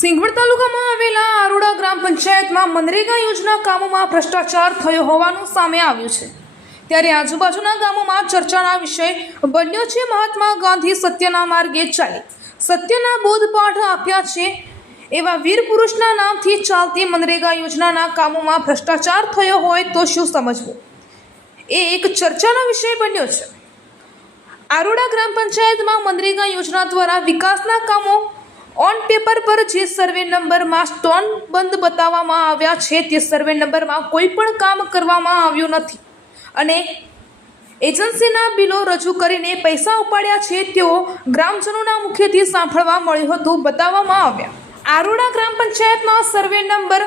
સિંગવડ તાલુકામાં આવેલા આરોડા ગ્રામ પંચાયતમાં મનરેગા યોજના કામોમાં ભ્રષ્ટાચાર થયો હોવાનું સામે આવ્યું છે. ત્યારે આજુબાજુના ગામોમાં ચર્ચાના વિષય બન્યો છે મહાત્મા ગાંધી સત્યના માર્ગે ચાલી. સત્યના બોધપાઠ આપ્યા છે. એવા વીર પુરુષના નામથી ચાલતી મનરેગા યોજનાના કામોમાં ભ્રષ્ટાચાર થયો હોય તો શું સમજવું? એ એક ચર્ચાનો વિષય બન્યો છે. આરોડા ગ્રામ પંચાયતમાં મનરેગા યોજના દ્વારા વિકાસના કામો ઓન પેપર પર જે સર્વે નંબરમાં સ્ટોન બંધ બતાવવામાં આવ્યા છે, તે સર્વે નંબરમાં કોઈ પણ કામ કરવામાં આવ્યું નથી. અને એજન્સીના બિલો રજૂ કરીને પૈસા ઉપાડ્યા છે, તેઓ ગ્રામજનોના મુખ્યથી સાંભળવા મળ્યું હતું, બતાવવામાં આવ્યા. આરોડા ગ્રામ પંચાયતમાં સર્વે નંબર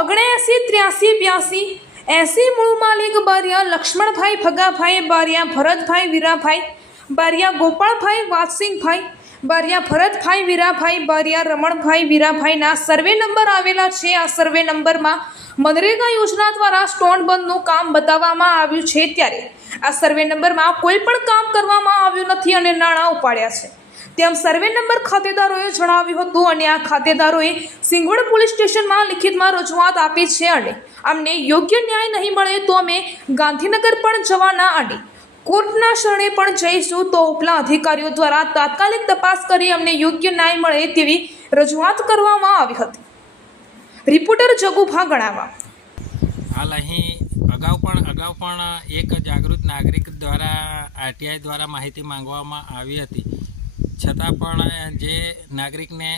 ઓગણએંસી ત્ર્યાસી, બ્યાસી, એંસી, મૂળ માલિક બારિયા, લક્ષ્મણભાઈ ફગાભાઈ બારિયા, ભરતભાઈ વીરાભાઈ બારિયા, ગોપાળભાઈ વાતસિંહભાઈ બારિયા ભરતભાઈ, વીરાભાઈ બારિયા, રમણભાઈ, વીરાભાઈના સર્વે નંબર આવેલા છે. આ સર્વે નંબરમાં મનરેગા યોજના દ્વારા સ્ટોન બંધનું કામ બતાવવામાં આવ્યું છે ત્યારે આ સર્વે નંબરમાં કોઈ પણ કામ કરવામાં આવ્યું નથી અને નાણાં ઉપાડ્યા છે. તેમ સર્વે નંબર ખાતેદારોએ જણાવ્યું હતું અને આ ખાતેદારોએ સિંગવડ પોલીસ સ્ટેશનમાં લિખિતમાં રજૂઆત આપી છે અને અમને યોગ્ય ન્યાય નહીં મળે તો અમે ગાંધીનગર પણ જવાના અને કોર્ટના શરણે પણ જઈશું તો ઉપલા અધિકારીઓ દ્વારા તાત્કાલિક તપાસ કરી અમને યોગ્ય ન્યાય મળે તેવી રજૂઆત કરવામાં આવી હતી. રિપોર્ટર જગુભા ગણાવા હાલ અહીં અગાઉ પણ અગાઉ પણ એક જાગૃત નાગરિક દ્વારા, આરટીઆઈ દ્વારા માહિતી માંગવામાં આવી હતી. છતાં પણ જે નાગરિકને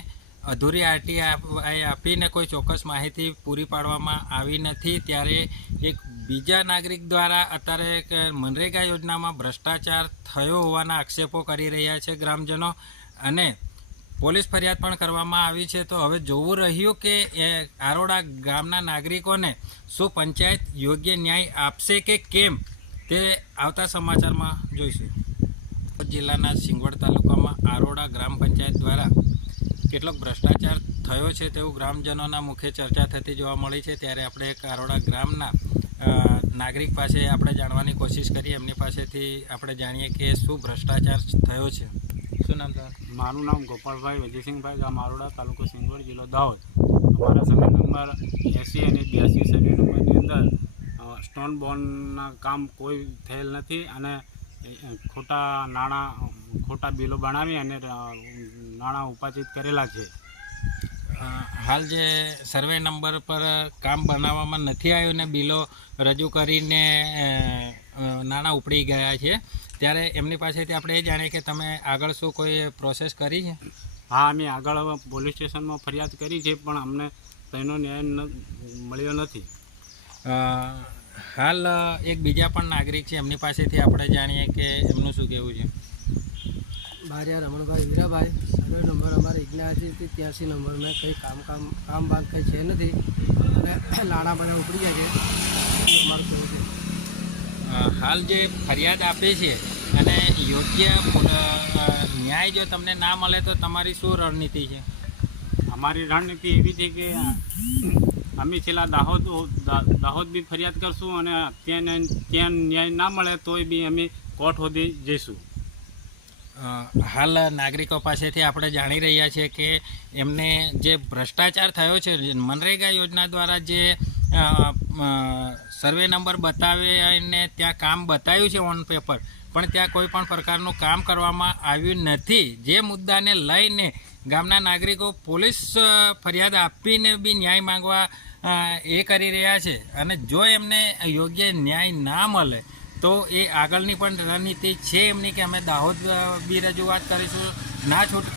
અધૂરી આરટીઆઈ આપીને કોઈ ચોક્કસ માહિતી પૂરી પાડવામાં આવી નથી, ત્યારે એક બીજા નાગરિક દ્વારા અત્યારે મનરેગા યોજનામાં ભ્રષ્ટાચાર થયો હોવાના આક્ષેપો કરી રહ્યા છે ગ્રામજનો અને પોલીસ ફરિયાદ પણ કરવામાં આવી છે. તો હવે જોવું રહ્યું કે એ આરોડા ગામના નાગરિકોને શું પંચાયત યોગ્ય ન્યાય આપશે કે કેમ તે આવતા સમાચારમાં જોઈશું. જિલ્લાના સિંગવડ તાલુકામાં આરોડા ગ્રામ પંચાયત દ્વારા કેટલોક ભ્રષ્ટાચાર થયો છે તેવું ગ્રામજનોના મુખ્ય ચર્ચા થતી જોવા મળી છે. ત્યારે આપણે એક આરોડા ગ્રામના નાગરિક પાસે આપણે જાણવાની કોશિશ કરીએ એમની પાસેથી આપણે જાણીએ કે શું ભ્રષ્ટાચાર થયો છે. શું નામ તમારું? મારું નામ ગોપાલભાઈ વજયસિંહભાઈ, ગામ આરોડા, તાલુકો સિંગવડ જિલ્લો દાહોદ. અમારા સમય નંબર એંસી અને બ્યાસી સમય નંબરની અંદર સ્ટોન બોન્ડના કામ કોઈ થયેલ નથી અને ખોટા નાણાં, ખોટા બિલો બનાવી અને નાણાં ઉપાચિત કરેલા છે. હાલ જે સર્વે નંબર પર કામ બનાવવામાં નથી આવ્યું ને બિલો રજૂ કરીને નાણાં ઉપડી ગયા છે ત્યારે એમની પાસેથી આપણે એ જાણીએ કે તમે આગળ શું કોઈ પ્રોસેસ કરી છે? હા અમે આગળ પોલીસ સ્ટેશનમાં ફરિયાદ કરી છે પણ અમને તેનો ન્યાય મળ્યો નથી. હાલ એક બીજા પણ નાગરિક છે એમની પાસેથી આપણે જાણીએ કે એમનું શું કહેવું છે? બારિયા રમણભાઈ વીરાભાઈ સર્વે નંબર અમારે ઇગ્નાસીથી ત્યાંસી નંબર મેં કંઈ કામ કામ કામ બામ કંઈ છે નથી. અને લાડા બધા ઉપડી જાય છે. અમારું છે? હાલ જે ફરિયાદ આપે છે અને યોગ્ય ન્યાય જો તમને ના મળે તો તમારી શું રણનીતિ છે? અમારી રણનીતિ એવી છે કે અમે છેલ્લા દાહોદ દાહોદ બી ફરિયાદ કરશું અને ત્યાં ત્યાં ન્યાય ના મળે તોય બી અમે કોર્ટ સુધી જઈશું. હાલ નાગરિકો પાસેથી આપણે જાણી રહ્યા છીએ કે એમને જે ભ્રષ્ટાચાર થયો છે મનરેગા યોજના દ્વારા જે સર્વે નંબર બતાવે અને ત્યાં કામ બતાવ્યું છે ઓન પેપર પણ ત્યાં કોઈ પણ પ્રકારનું કામ કરવામાં આવ્યું નથી. જે મુદ્દાને લઈને ગામના નાગરિકો પોલીસ ફરિયાદ આપીને બી ન્યાય માંગવા એ કરી રહ્યા છે. અને જો એમને યોગ્ય ન્યાય ના મળે તો એ આગળની પણ રણનીતિ છે એમની કે અમે દાહોદ બી રજૂઆત કરીશું. ના છૂટ